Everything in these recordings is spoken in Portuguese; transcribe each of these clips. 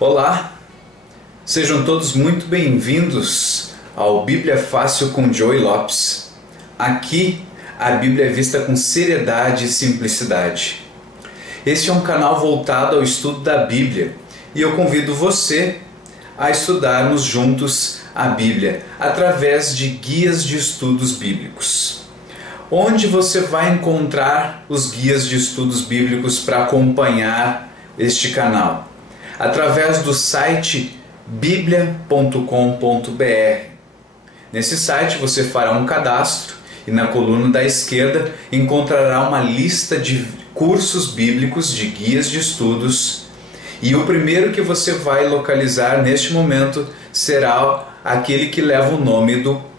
Olá, sejam todos muito bem-vindos ao Bíblia Fácil com Joey Lopes. Aqui a Bíblia é vista com seriedade e simplicidade. Este é um canal voltado ao estudo da Bíblia e eu convido você a estudarmos juntos a Bíblia através de guias de estudos bíblicos. Onde você vai encontrar os guias de estudos bíblicos para acompanhar este canal? Através do site biblia.com.br. Nesse site você fará um cadastro e na coluna da esquerda encontrará uma lista de cursos bíblicos, de guias de estudos, e o primeiro que você vai localizar neste momento será aquele que leva o nome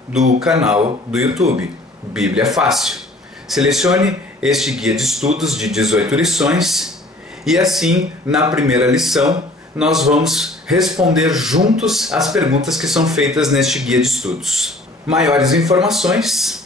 do canal do YouTube, Bíblia Fácil. Selecione este guia de estudos de 18 lições e assim, na primeira lição, nós vamos responder juntos as perguntas que são feitas neste guia de estudos. Maiores informações,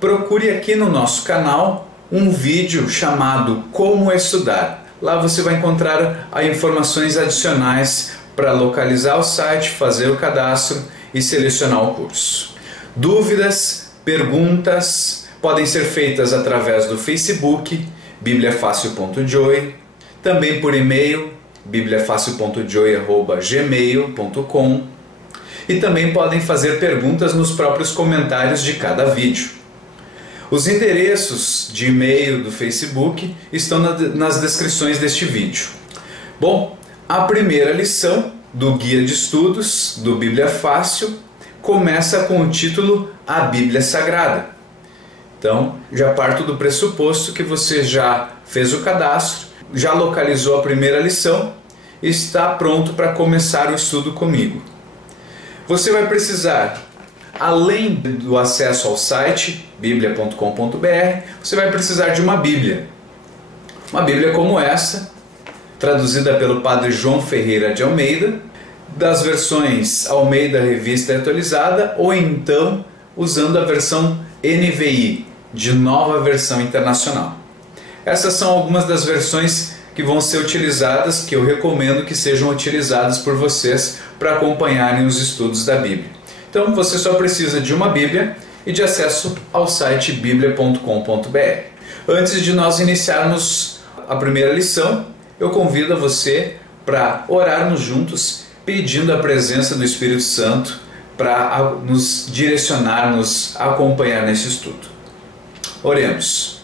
procure aqui no nosso canal um vídeo chamado Como Estudar. Lá você vai encontrar informações adicionais para localizar o site, fazer o cadastro e selecionar o curso. Dúvidas, perguntas podem ser feitas através do Facebook, bibliafacil.joy, também por e-mail, bibliafacil.joy@gmail.com, e também podem fazer perguntas nos próprios comentários de cada vídeo. Os endereços de e-mail do Facebook estão nas descrições deste vídeo. Bom, a primeira lição do Guia de Estudos do Bíblia Fácil começa com o título A Bíblia Sagrada. Então, já parto do pressuposto que você já fez o cadastro, já localizou a primeira lição e está pronto para começar o estudo comigo. Você vai precisar, além do acesso ao site biblia.com.br, você vai precisar de uma Bíblia. Uma Bíblia como essa, traduzida pelo Padre João Ferreira de Almeida, das versões Almeida Revista e Atualizada, ou então usando a versão NVI, de Nova Versão Internacional. Essas são algumas das versões que vão ser utilizadas, que eu recomendo que sejam utilizadas por vocês para acompanharem os estudos da Bíblia. Então você só precisa de uma Bíblia e de acesso ao site biblia.com.br. Antes de nós iniciarmos a primeira lição, eu convido a você para orarmos juntos, pedindo a presença do Espírito Santo para nos direcionar, nos acompanhar nesse estudo. Oremos.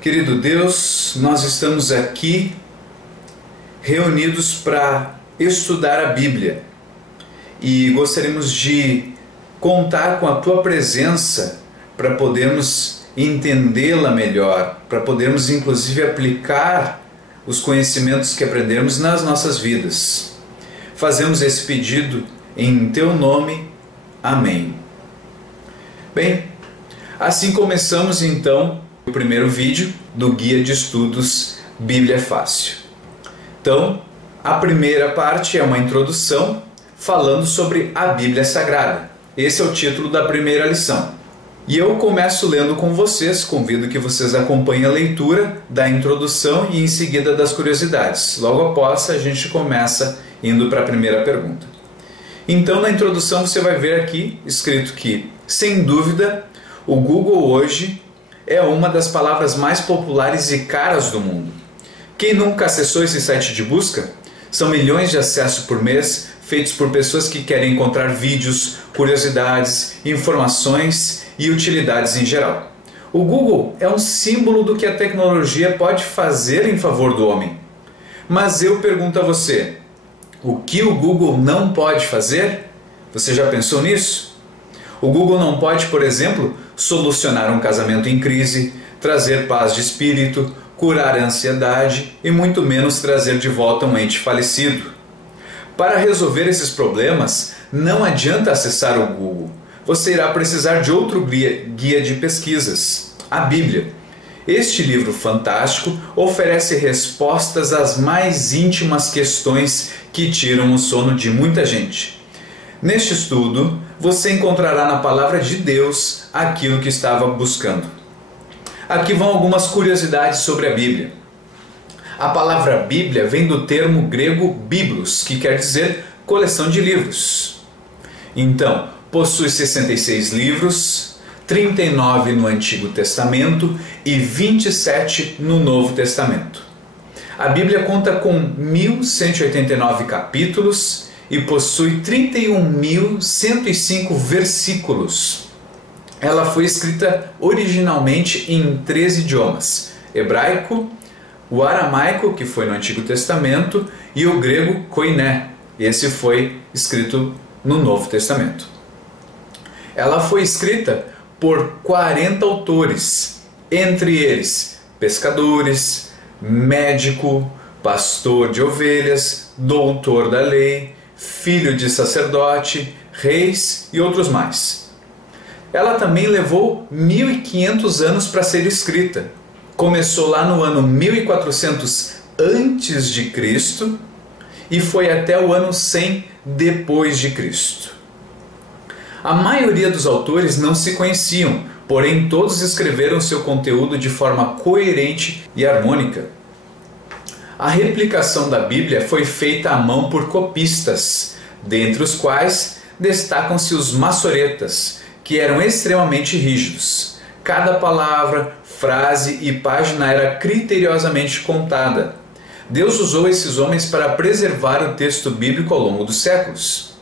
Querido Deus, nós estamos aqui reunidos para estudar a Bíblia e gostaríamos de contar com a Tua presença para podermos entendê-la melhor, para podermos inclusive aplicar os conhecimentos que aprendemos nas nossas vidas. Fazemos esse pedido em Teu nome. Amém. Bem, assim começamos então o primeiro vídeo do Guia de Estudos Bíblia Fácil. Então, a primeira parte é uma introdução falando sobre a Bíblia Sagrada. Esse é o título da primeira lição. E eu começo lendo com vocês, convido que vocês acompanhem a leitura da introdução e em seguida das curiosidades. Logo após, a gente começa indo para a primeira pergunta. Então, na introdução você vai ver aqui escrito que, sem dúvida, o Google hoje é uma das palavras mais populares e caras do mundo. Quem nunca acessou esse site de busca? São milhões de acessos por mês, feitos por pessoas que querem encontrar vídeos, curiosidades, informações e utilidades em geral. O Google é um símbolo do que a tecnologia pode fazer em favor do homem. Mas eu pergunto a você, o que o Google não pode fazer? Você já pensou nisso? O Google não pode, por exemplo, solucionar um casamento em crise, trazer paz de espírito, curar a ansiedade e muito menos trazer de volta um ente falecido. Para resolver esses problemas, não adianta acessar o Google. Você irá precisar de outro guia de pesquisas, a Bíblia. Este livro fantástico oferece respostas às mais íntimas questões que tiram o sono de muita gente. Neste estudo, você encontrará na Palavra de Deus aquilo que estava buscando. Aqui vão algumas curiosidades sobre a Bíblia. A palavra Bíblia vem do termo grego biblos, que quer dizer coleção de livros. Então, possui 66 livros, 39 no Antigo Testamento e 27 no Novo Testamento. A Bíblia conta com 1.189 capítulos e possui 31.105 versículos. Ela foi escrita originalmente em 3 idiomas: hebraico, o aramaico, que foi no Antigo Testamento, e o grego koiné. Esse foi escrito no Novo Testamento. Ela foi escrita por 40 autores, entre eles pescadores, médico, pastor de ovelhas, doutor da lei, filho de sacerdote, reis e outros mais. Ela também levou 1.500 anos para ser escrita. Começou lá no ano 1400 antes de Cristo e foi até o ano 100 depois de Cristo. A maioria dos autores não se conheciam, porém todos escreveram seu conteúdo de forma coerente e harmônica. A replicação da Bíblia foi feita à mão por copistas, dentre os quais destacam-se os maçoretas, que eram extremamente rígidos. Cada palavra, frase e página era criteriosamente contada. Deus usou esses homens para preservar o texto bíblico ao longo dos séculos.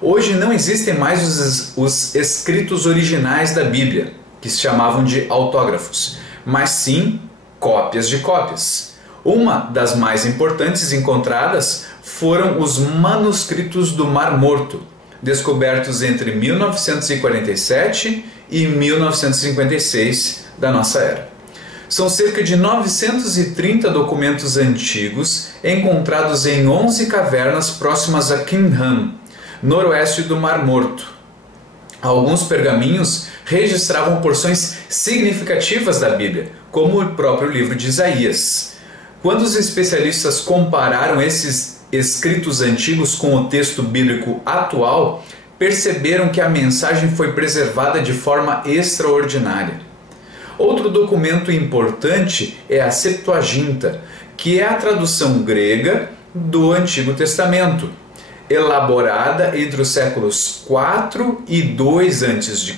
Hoje não existem mais os escritos originais da Bíblia, que se chamavam de autógrafos, mas sim cópias de cópias. Uma das mais importantes encontradas foram os manuscritos do Mar Morto, descobertos entre 1947 e 1956 da nossa era. São cerca de 930 documentos antigos encontrados em 11 cavernas próximas a Qumran, noroeste do Mar Morto. Alguns pergaminhos registravam porções significativas da Bíblia, como o próprio livro de Isaías. Quando os especialistas compararam esses escritos antigos com o texto bíblico atual, perceberam que a mensagem foi preservada de forma extraordinária. Outro documento importante é a Septuaginta, que é a tradução grega do Antigo Testamento, elaborada entre os séculos 4 e 2 a.C.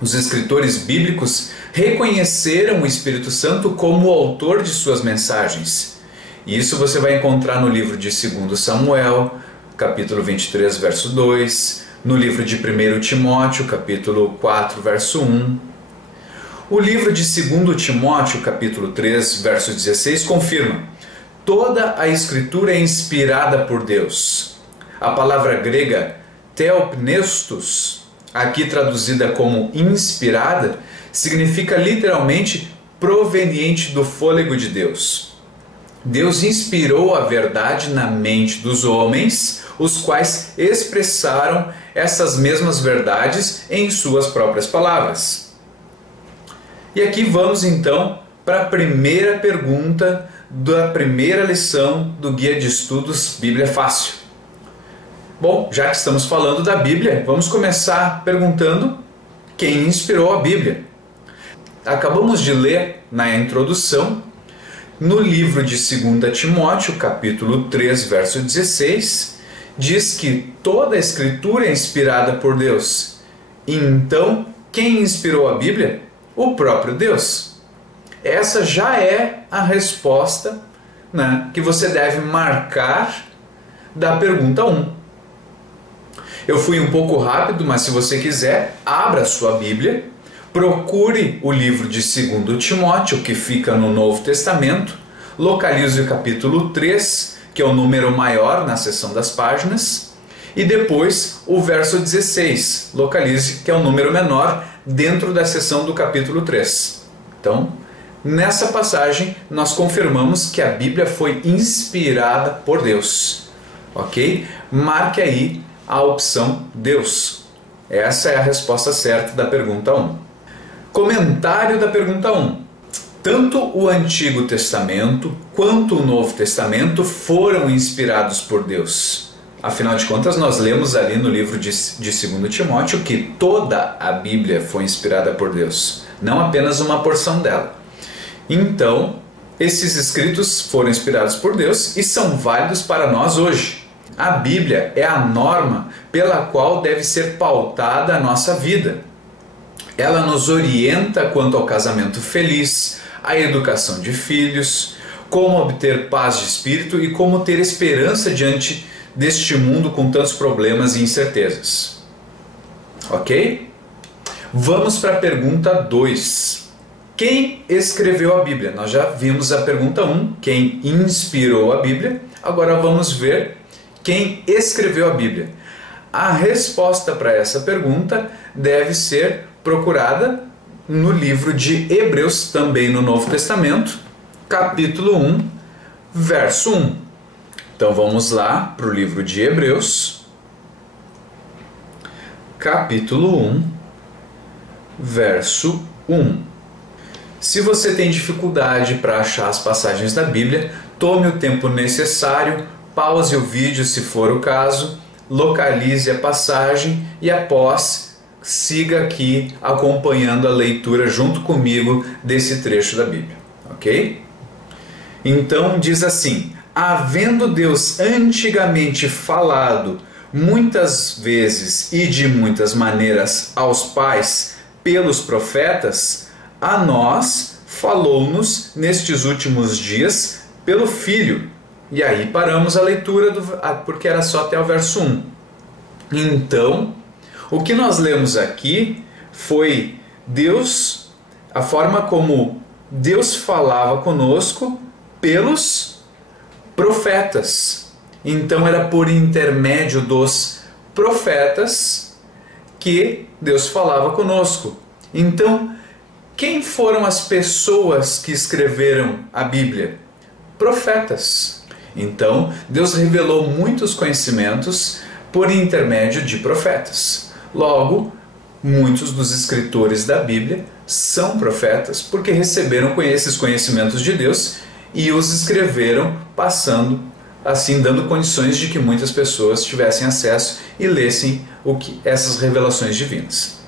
Os escritores bíblicos reconheceram o Espírito Santo como o autor de suas mensagens. Isso você vai encontrar no livro de 2 Samuel, capítulo 23, verso 2, no livro de 1 Timóteo, capítulo 4, verso 1. O livro de 2 Timóteo, capítulo 3, verso 16, confirma: toda a Escritura é inspirada por Deus. A palavra grega theopneustos, aqui traduzida como inspirada, significa literalmente proveniente do fôlego de Deus. Deus inspirou a verdade na mente dos homens, os quais expressaram essas mesmas verdades em suas próprias palavras. E aqui vamos então para a primeira pergunta da primeira lição do Guia de Estudos Bíblia Fácil. Bom, já que estamos falando da Bíblia, vamos começar perguntando quem inspirou a Bíblia. Acabamos de ler na introdução, no livro de 2 Timóteo, capítulo 3, verso 16, diz que toda a Escritura é inspirada por Deus. Então, quem inspirou a Bíblia? O próprio Deus. Essa já é a resposta, né, que você deve marcar da pergunta 1. Eu fui um pouco rápido, mas se você quiser, abra a sua Bíblia, procure o livro de 2 Timóteo, que fica no Novo Testamento, localize o capítulo 3, que é o número maior na seção das páginas, e depois o verso 16, localize, que é o número menor dentro da seção do capítulo 3. Então, nessa passagem, nós confirmamos que a Bíblia foi inspirada por Deus. Ok? Marque aí a opção Deus. Essa é a resposta certa da pergunta 1. Comentário da pergunta 1. Tanto o Antigo Testamento quanto o Novo Testamento foram inspirados por Deus. Afinal de contas, nós lemos ali no livro de 2 Timóteo que toda a Bíblia foi inspirada por Deus, não apenas uma porção dela. Então, Esses escritos foram inspirados por Deus e são válidos para nós hoje. A Bíblia é a norma pela qual deve ser pautada a nossa vida. Ela nos orienta quanto ao casamento feliz, à educação de filhos, como obter paz de espírito e como ter esperança diante deste mundo com tantos problemas e incertezas. Ok? Vamos para a pergunta 2. Quem escreveu a Bíblia? Nós já vimos a pergunta 1, quem inspirou a Bíblia. Agora vamos ver quem escreveu a Bíblia. A resposta para essa pergunta deve ser procurada no livro de Hebreus, também no Novo Testamento, capítulo 1, verso 1. Então vamos lá para o livro de Hebreus, capítulo 1, verso 1. Se você tem dificuldade para achar as passagens da Bíblia, tome o tempo necessário, pause o vídeo se for o caso, localize a passagem e após siga aqui acompanhando a leitura junto comigo desse trecho da Bíblia, ok? Então diz assim: havendo Deus antigamente falado muitas vezes e de muitas maneiras aos pais pelos profetas, a nós falou-nos nestes últimos dias pelo Filho. E aí paramos a leitura, porque era só até o verso 1. Então, o que nós lemos aqui foi Deus, a forma como Deus falava conosco pelos profetas. Então era por intermédio dos profetas que Deus falava conosco. Então, quem foram as pessoas que escreveram a Bíblia? Profetas. Então, Deus revelou muitos conhecimentos por intermédio de profetas. Logo, muitos dos escritores da Bíblia são profetas porque receberam esses conhecimentos de Deus e os escreveram passando, assim, dando condições de que muitas pessoas tivessem acesso e lessem essas revelações divinas.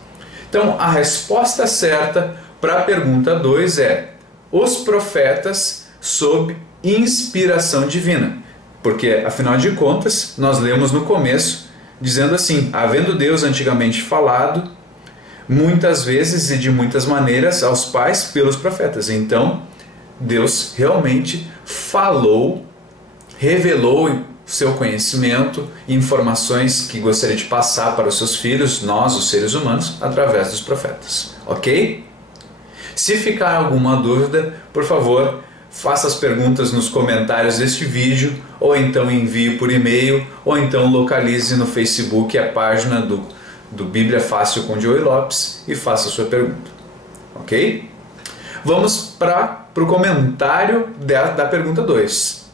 Então, a resposta certa para a pergunta 2 é: os profetas sob inspiração divina. Porque, afinal de contas, nós lemos no começo dizendo assim: havendo Deus antigamente falado muitas vezes e de muitas maneiras aos pais pelos profetas. Então, Deus realmente falou, revelou seu conhecimento e informações que gostaria de passar para os seus filhos, nós, os seres humanos, através dos profetas. Ok? Se ficar alguma dúvida, por favor, faça as perguntas nos comentários deste vídeo, ou então envie por e-mail, ou então localize no Facebook a página do Bíblia Fácil com Joey Lopes e faça a sua pergunta. Ok? Vamos para o comentário da pergunta 2.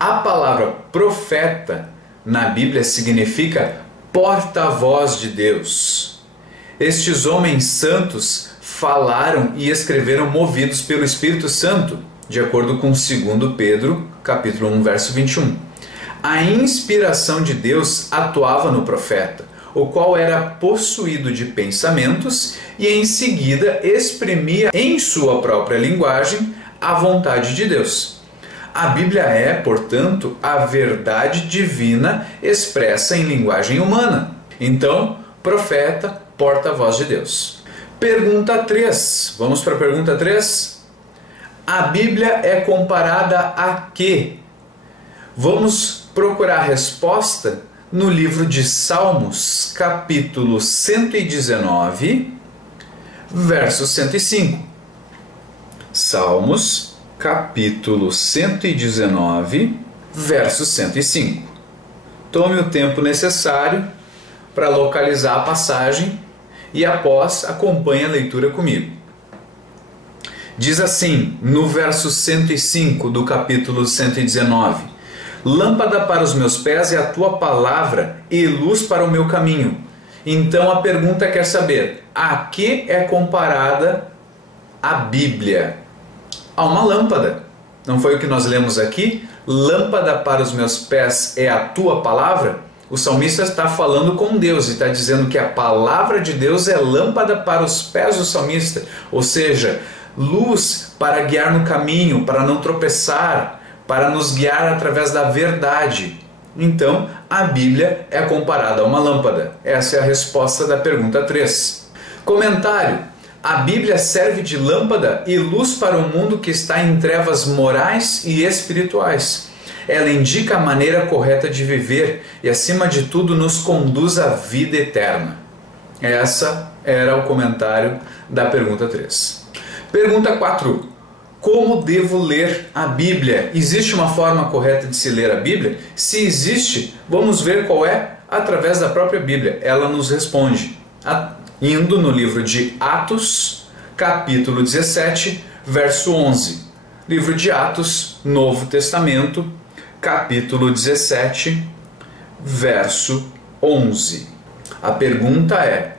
A palavra profeta na Bíblia significa porta-voz de Deus. Estes homens santos falaram e escreveram movidos pelo Espírito Santo, de acordo com 2 Pedro, capítulo 1, verso 21. A inspiração de Deus atuava no profeta, o qual era possuído de pensamentos e em seguida exprimia em sua própria linguagem a vontade de Deus. A Bíblia é, portanto, a verdade divina expressa em linguagem humana. Então, profeta, porta-voz de Deus. Pergunta 3. Vamos para a pergunta 3? A Bíblia é comparada a quê? Vamos procurar a resposta no livro de Salmos, capítulo 119, verso 105. Salmos, capítulo 119, verso 105. Tome o tempo necessário para localizar a passagem e após acompanhe a leitura comigo. Diz assim, no verso 105 do capítulo 119: lâmpada para os meus pés é a tua palavra e luz para o meu caminho. Então a pergunta quer saber, a que é comparada a Bíblia? A uma lâmpada. Não foi o que nós lemos aqui? Lâmpada para os meus pés é a tua palavra? O salmista está falando com Deus e está dizendo que a palavra de Deus é lâmpada para os pés do salmista. Ou seja, luz para guiar no caminho, para não tropeçar, para nos guiar através da verdade. Então, a Bíblia é comparada a uma lâmpada. Essa é a resposta da pergunta 3. Comentário: a Bíblia serve de lâmpada e luz para um mundo que está em trevas morais e espirituais. Ela indica a maneira correta de viver e, acima de tudo, nos conduz à vida eterna. Essa era o comentário da pergunta 3. Pergunta 4. Como devo ler a Bíblia? Existe uma forma correta de se ler a Bíblia? Se existe, vamos ver qual é através da própria Bíblia. Ela nos responde, indo no livro de Atos, capítulo 17, verso 11. Livro de Atos, Novo Testamento, capítulo 17, verso 11. A pergunta é: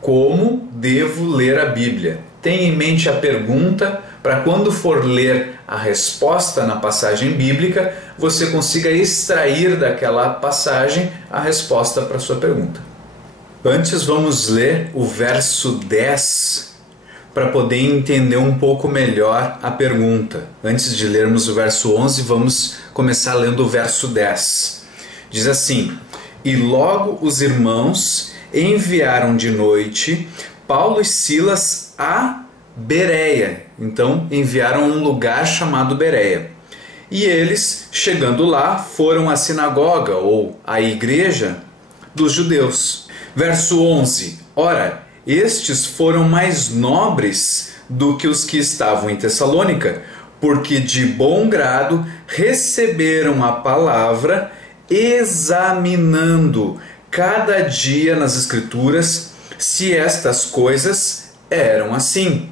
como devo ler a Bíblia? Tenha em mente a pergunta para quando for ler a resposta na passagem bíblica, você consiga extrair daquela passagem a resposta para a sua pergunta. Antes vamos ler o verso 10 para poder entender um pouco melhor a pergunta. Antes de lermos o verso 11, vamos começar lendo o verso 10. Diz assim: e logo os irmãos enviaram de noite Paulo e Silas a Bereia. Então enviaram a um lugar chamado Bereia. E eles, chegando lá, foram à sinagoga ou à igreja dos judeus. Verso 11. Ora, estes foram mais nobres do que os que estavam em Tessalônica, porque de bom grado receberam a palavra, examinando cada dia nas Escrituras se estas coisas eram assim.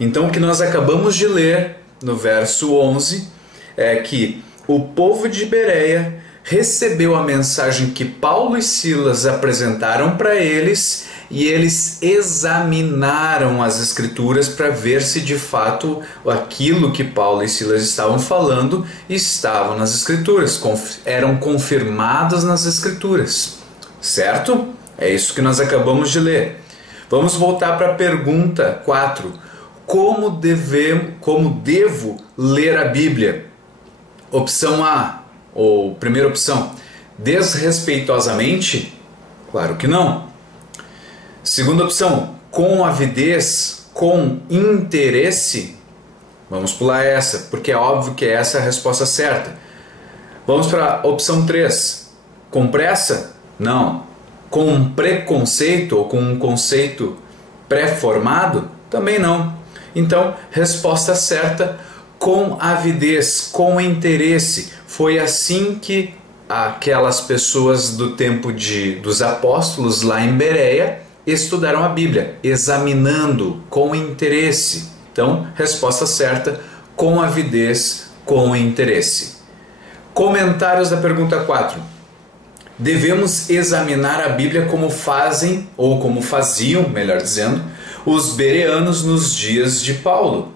Então, o que nós acabamos de ler no verso 11 é que o povo de Bereia recebeu a mensagem que Paulo e Silas apresentaram para eles e eles examinaram as Escrituras para ver se de fato aquilo que Paulo e Silas estavam falando estava nas Escrituras, eram confirmadas nas Escrituras, certo? É isso que nós acabamos de ler. Vamos voltar para a pergunta 4. Como devo ler a Bíblia? Opção A, ou primeira opção, desrespeitosamente? Claro que não. Segunda opção, com avidez, com interesse? Vamos pular essa, porque é óbvio que essa é a resposta certa. Vamos para a opção 3. Com pressa? Não. Com preconceito ou com um conceito pré-formado? Também não. Então, resposta certa, com avidez, com interesse. Foi assim que aquelas pessoas do tempo dos apóstolos lá em Bereia estudaram a Bíblia, examinando com interesse. Então, resposta certa, com avidez, com interesse. Comentários da pergunta 4. Devemos examinar a Bíblia como fazem, ou como faziam, melhor dizendo, os bereanos nos dias de Paulo.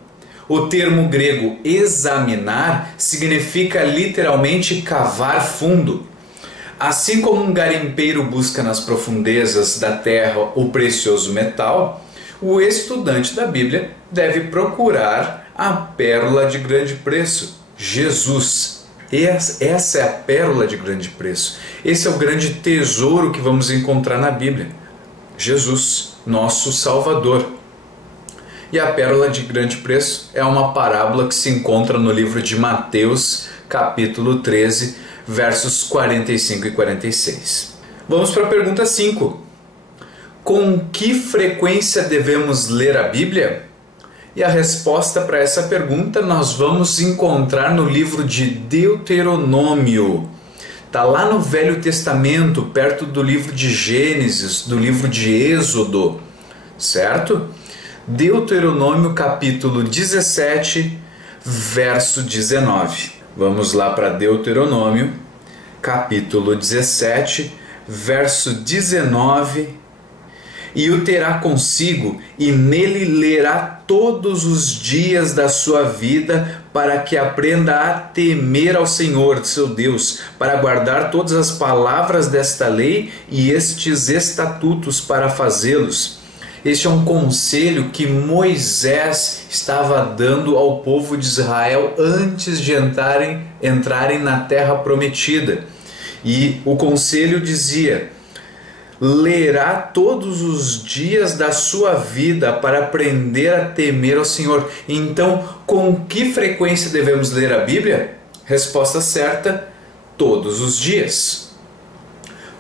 O termo grego examinar significa literalmente cavar fundo. Assim como um garimpeiro busca nas profundezas da terra o precioso metal, o estudante da Bíblia deve procurar a pérola de grande preço, Jesus. Essa é a pérola de grande preço. Esse é o grande tesouro que vamos encontrar na Bíblia. Jesus, nosso Salvador. E a pérola de grande preço é uma parábola que se encontra no livro de Mateus, capítulo 13, versos 45 e 46. Vamos para a pergunta 5. Com que frequência devemos ler a Bíblia? E a resposta para essa pergunta nós vamos encontrar no livro de Deuteronômio. Está lá no Velho Testamento, perto do livro de Gênesis, do livro de Êxodo, certo? Deuteronômio capítulo 17, verso 19. Vamos lá para Deuteronômio, capítulo 17, verso 19. E o terá consigo, e nele lerá todos os dias da sua vida, para que aprenda a temer ao Senhor, seu Deus, para guardar todas as palavras desta lei e estes estatutos para fazê-los. Este é um conselho que Moisés estava dando ao povo de Israel antes de entrarem na terra prometida. E o conselho dizia: lerá todos os dias da sua vida para aprender a temer ao Senhor. Então, com que frequência devemos ler a Bíblia? Resposta certa: todos os dias.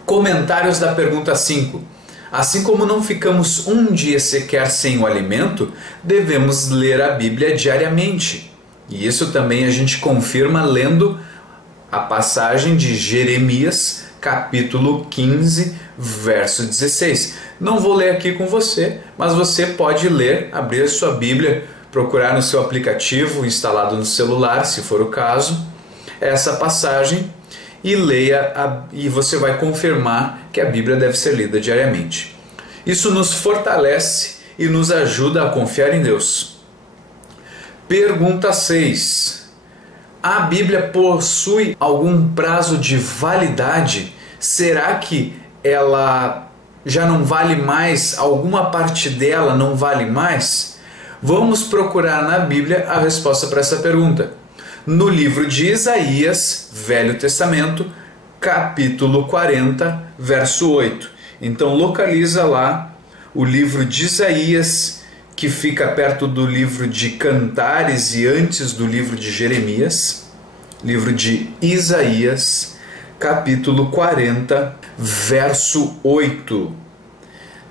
Comentários da pergunta 5. Assim como não ficamos um dia sequer sem o alimento, devemos ler a Bíblia diariamente. E isso também a gente confirma lendo a passagem de Jeremias, capítulo 15, verso 16. Não vou ler aqui com você, mas você pode ler, abrir a sua Bíblia, procurar no seu aplicativo instalado no celular, se for o caso, essa passagem e leia, e você vai confirmar que a Bíblia deve ser lida diariamente. Isso nos fortalece e nos ajuda a confiar em Deus. Pergunta 6. A Bíblia possui algum prazo de validade? Será que ela já não vale mais? Alguma parte dela não vale mais? Vamos procurar na Bíblia a resposta para essa pergunta. No livro de Isaías, Velho Testamento, capítulo 40, verso 8. Então localiza lá o livro de Isaías, que fica perto do livro de Cantares e antes do livro de Jeremias. Livro de Isaías, capítulo 40, verso 8.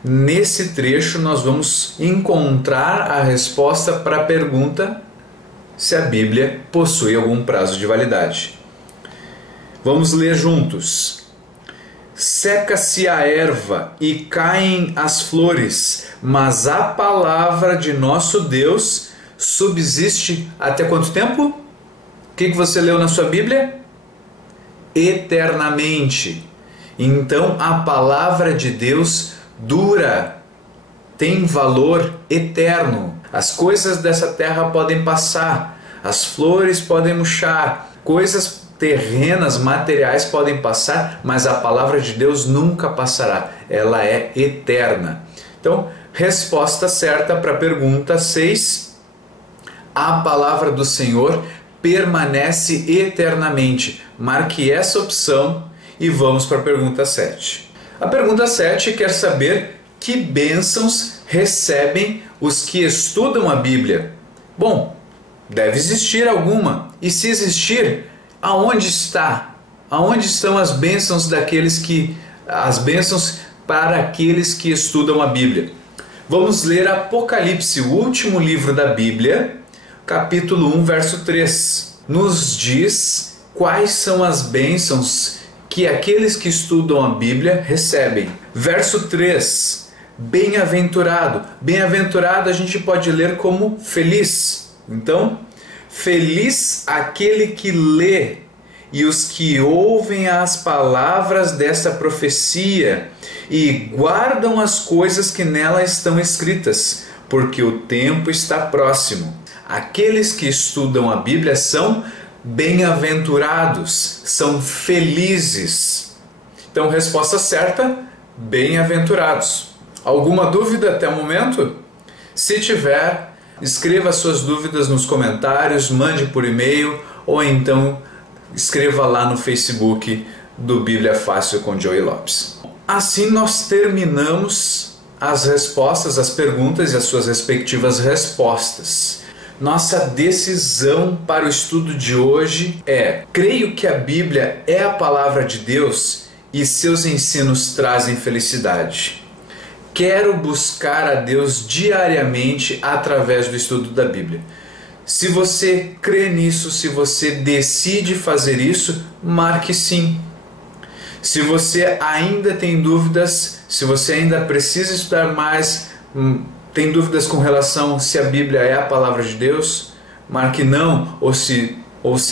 Nesse trecho nós vamos encontrar a resposta para a pergunta se a Bíblia possui algum prazo de validade. Vamos ler juntos. Seca-se a erva e caem as flores, mas a palavra de nosso Deus subsiste até quanto tempo? O que você leu na sua Bíblia? Eternamente. Então a palavra de Deus dura, tem valor eterno. As coisas dessa terra podem passar, as flores podem murchar, coisas terrenas, materiais podem passar, mas a palavra de Deus nunca passará, ela é eterna. Então, resposta certa para a pergunta 6, a palavra do Senhor permanece eternamente. Marque essa opção e vamos para a pergunta 7. A pergunta 7 quer saber que bênçãos recebem os que estudam a Bíblia. Bom, deve existir alguma. E se existir, aonde está? Aonde estão as bênçãos as bênçãos para aqueles que estudam a Bíblia? Vamos ler Apocalipse, o último livro da Bíblia, capítulo 1, verso 3. Nos diz quais são as bênçãos que aqueles que estudam a Bíblia recebem. Verso 3. Bem-aventurado. Bem-aventurado a gente pode ler como feliz. Então, feliz aquele que lê e os que ouvem as palavras dessa profecia e guardam as coisas que nela estão escritas, porque o tempo está próximo. Aqueles que estudam a Bíblia são bem-aventurados, são felizes. Então, resposta certa, bem-aventurados. Alguma dúvida até o momento? Se tiver, escreva suas dúvidas nos comentários, mande por e-mail ou então escreva lá no Facebook do Bíblia Fácil com Joey Lopes. Assim nós terminamos as respostas, as perguntas e as suas respectivas respostas. Nossa decisão para o estudo de hoje é: creio que a Bíblia é a palavra de Deus e seus ensinos trazem felicidade. Quero buscar a Deus diariamente através do estudo da Bíblia. Se você crê nisso, se você decide fazer isso, marque sim. Se você ainda tem dúvidas, se você ainda precisa estudar mais, tem dúvidas com relação se a Bíblia é a palavra de Deus, marque não, ou se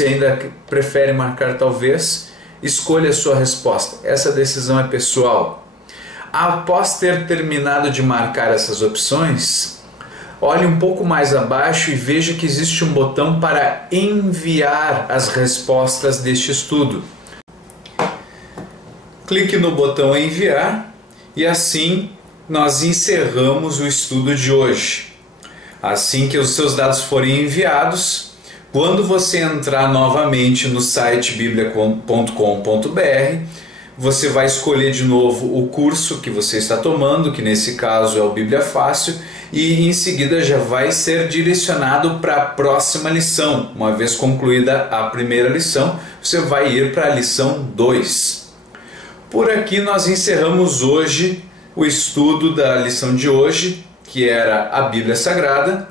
ainda prefere marcar talvez, escolha a sua resposta. Essa decisão é pessoal. Após ter terminado de marcar essas opções, olhe um pouco mais abaixo e veja que existe um botão para enviar as respostas deste estudo. Clique no botão enviar e assim nós encerramos o estudo de hoje. Assim que os seus dados forem enviados, quando você entrar novamente no site biblia.com.br, você vai escolher de novo o curso que você está tomando, que nesse caso é o Bíblia Fácil, e em seguida já vai ser direcionado para a próxima lição. Uma vez concluída a primeira lição, você vai ir para a lição 2. Por aqui nós encerramos hoje o estudo da lição de hoje, que era a Bíblia Sagrada.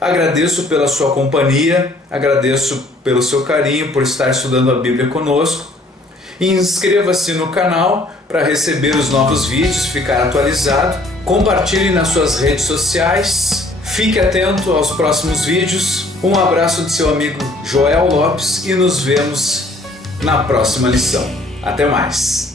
Agradeço pela sua companhia, agradeço pelo seu carinho, por estar estudando a Bíblia conosco. Inscreva-se no canal para receber os novos vídeos, ficar atualizado. Compartilhe nas suas redes sociais. Fique atento aos próximos vídeos. Um abraço do seu amigo Joel Lopes e nos vemos na próxima lição. Até mais!